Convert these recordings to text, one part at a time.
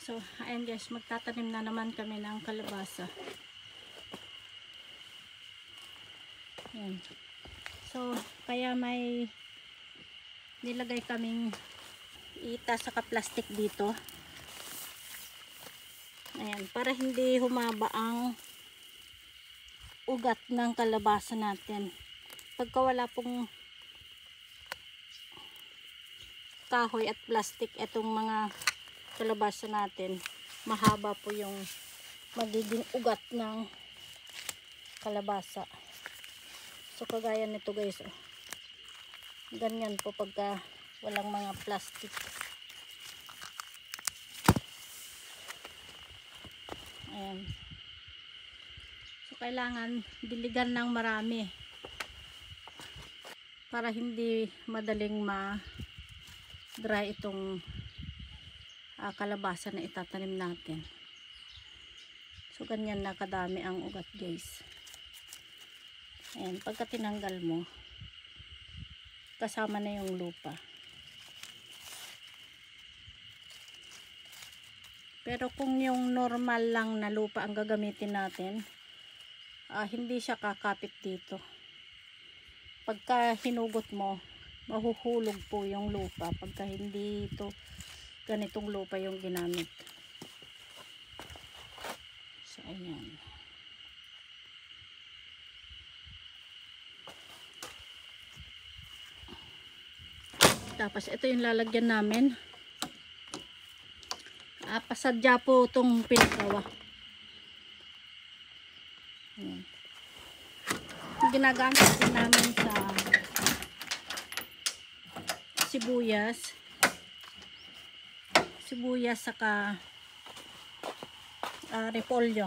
So, ayan guys, magtatanim na naman kami ng kalabasa. Ayan. So, kaya may nilagay kaming ita saka plastic dito. Ayan, para hindi humaba ang ugat ng kalabasa natin. Pagka wala pong kahoy at plastic itong mga kalabasa natin, mahaba po yung magiging ugat ng kalabasa. So kagaya nito guys, oh. Ganyan po pagka walang mga plastic. Ayan. So kailangan diligan ng marami para hindi madaling ma-dry itong kalabasa na itatanim natin. So ganyan na kadami ang ugat guys. Ayan, pagka tinanggal mo, kasama na yung lupa. Pero kung yung normal lang na lupa ang gagamitin natin, hindi siya kakapit dito. Pagka hinugot mo, mahuhulog po yung lupa pagka hindi ito ganitong lupa yung ginamit. So ayan. Tapos ito yung lalagyan namin. Pasadya po itong pinagawa. Ayan. Ginagamit din namin sa sibuyas saka repolyo.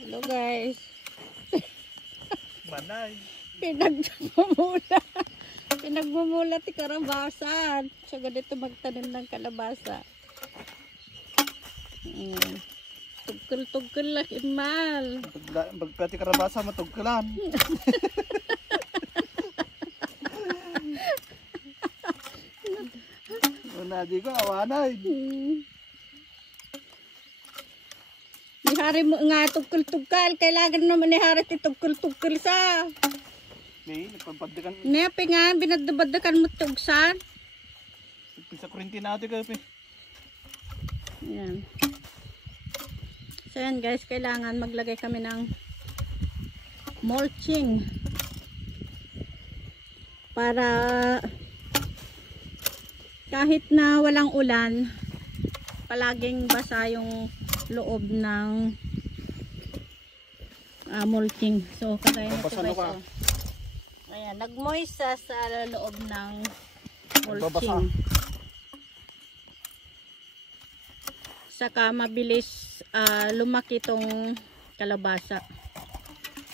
Hello guys. Manay. Pinagmumula ti karabasan. So ganito magtanim ng kalabasa. Tugkul lang imal. Pagpati karabasa matugkulan. Wala di ko awanay. Ni hari mo nga tugkul-tugkal. Kailangan naman ni hari ti tugkul-tugkul sa. May nagpabadakan. Nepe nga binadabadakan mo tugsan. Sa kurinti natin kape. Ayan. So yan guys, kailangan maglagay kami ng mulching para kahit na walang ulan, palaging basa yung loob ng mulching. So kagaya nito guys, oh. Ayan, nag-moist sa loob ng mulching. Saka mabilis lumaki tong kalabasa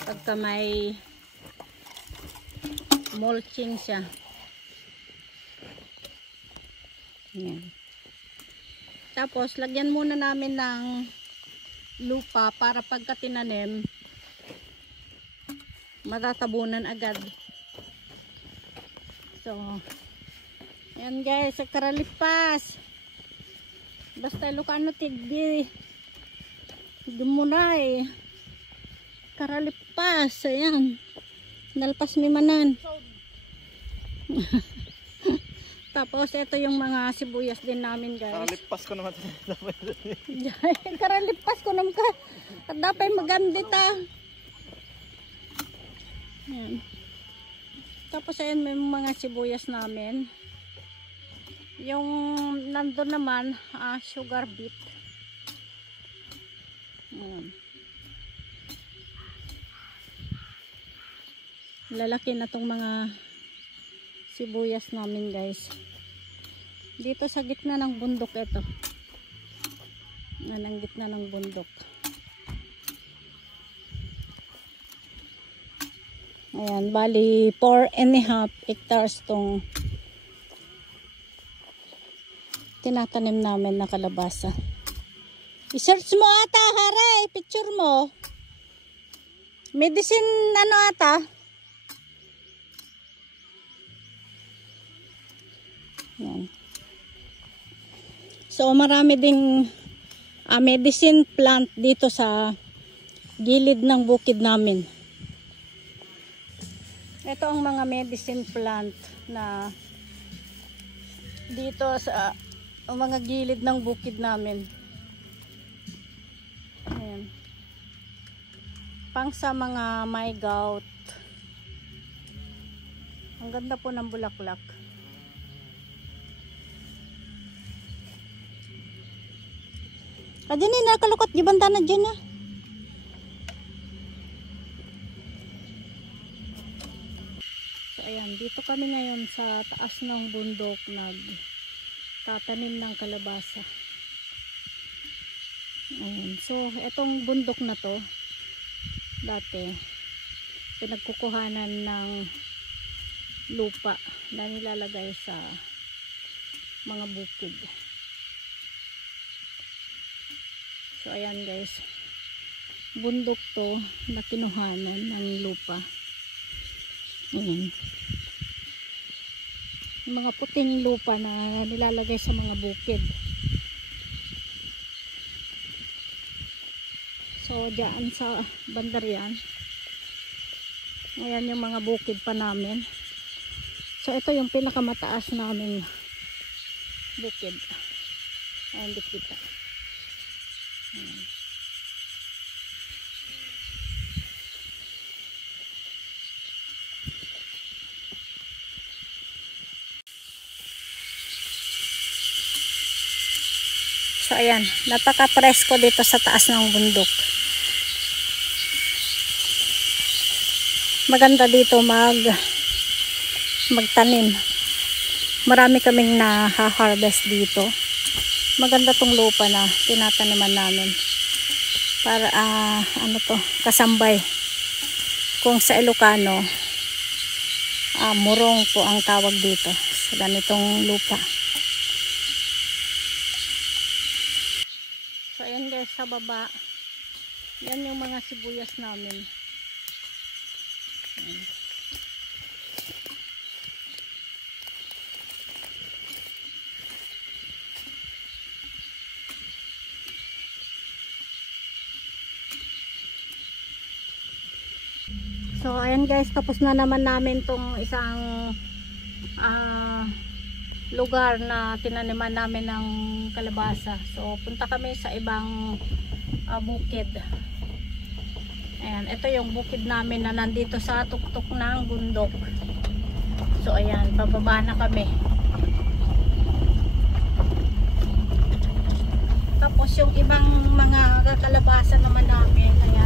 pagka may mulching siya. Ayan. Tapos lagyan muna namin ng lupa para pagka tinanim matatabunan agad. So ayan guys, sa karalipas basta lukano tigdi dumunay karalipas. Ayan, nalpas mi manan. Tapos ito yung mga sibuyas din namin guys. Karalipas ko naman. Karalipas ko naman ka. Kadapay magandita. Ayan. Tapos ayan may mga sibuyas namin. Yung nandun naman sugar beet. Ayan. Lalaki na tong mga sibuyas namin guys. Dito sa gitna ng bundok ito. Ang gitna ng bundok. Ayan, bali 4.5 hectares tong tinatanim namin na kalabasa. I-search mo ata, hare, picture mo. Medicine ano ata? Ayan. So marami ding medicine plant dito sa gilid ng bukid namin. Ito ang mga medicine plant na dito sa mga gilid ng bukid namin. Ayan. Pang sa mga may gout. Ang ganda po ng bulaklak. Dyan nakalukot yung banta na dyan So ayan, dito kami ngayon sa taas ng bundok nagtatanim ng kalabasa. Ayan. So etong bundok na to dati pinagkukuhanan ng lupa na nilalagay sa mga bukid. So ayan guys, bundok to na kinuhanan ng lupa. Ayan. Yung mga puting lupa na nilalagay sa mga bukid. So diyan sa bandar yan. Ayan yung mga bukid pa namin. So ito yung pinakamataas naming bukid. Ayan dito. So ayan, napaka-presko dito sa taas ng bundok. Maganda dito magtanim. Marami kaming na-harvest dito. Maganda tong lupa na tinataniman namin para kasambay. Kung sa Ilocano murong po ang tawag dito sa ganitong lupa. So ayan guys, sa baba yan yung mga sibuyas namin. Ayan. So ayan guys, tapos na naman namin tong isang lugar na tinaniman namin ng kalabasa. So punta kami sa ibang bukid. Ayan, ito yung bukid namin na nandito sa tuktok ng bundok. So ayan, pababa na kami. Tapos yung ibang mga kalabasa naman namin, ayan.